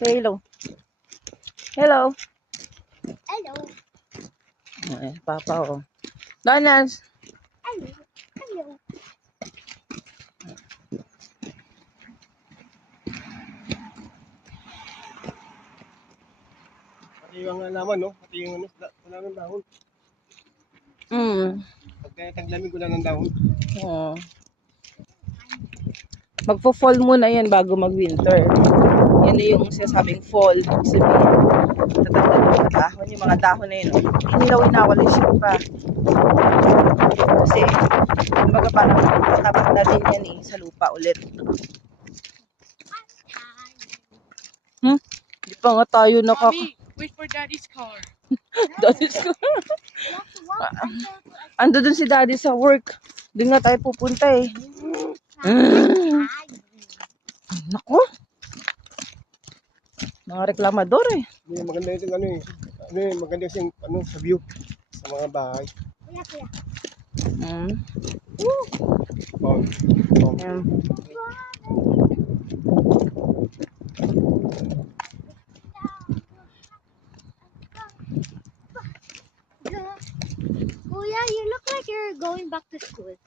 Hello. Hello. Hello. Ay, Papa, oh. Donuts. Hello. Hello. Pati yung alaman, no? Pati yung ano, wala ng dahon. Pag taglamig, wala ng dahon. Oh. Magpo-fall muna yan bago mag-winter. Yan na yung sinasabing fall. Ibig sabihin, tatanggal yung mga dahon. Yung mga dahon na yun. Inilawin na wala siya pa. Kasi, kumbaga parang tapat na din yan sa lupa ulit. Hindi pa nga tayo Mommy, wait for Daddy's car. Daddy's car. Ando dun si Daddy sa work. Hindi nga tayo pupunta eh. Naku. Mga reklamador eh. Hindi, maganda yung ano eh. Ano eh, maganda yung ano, sa view. Sa mga bahay. Kuya, kuya. Oh. Oh. Ayan. Kuya, you look like you're going back to school.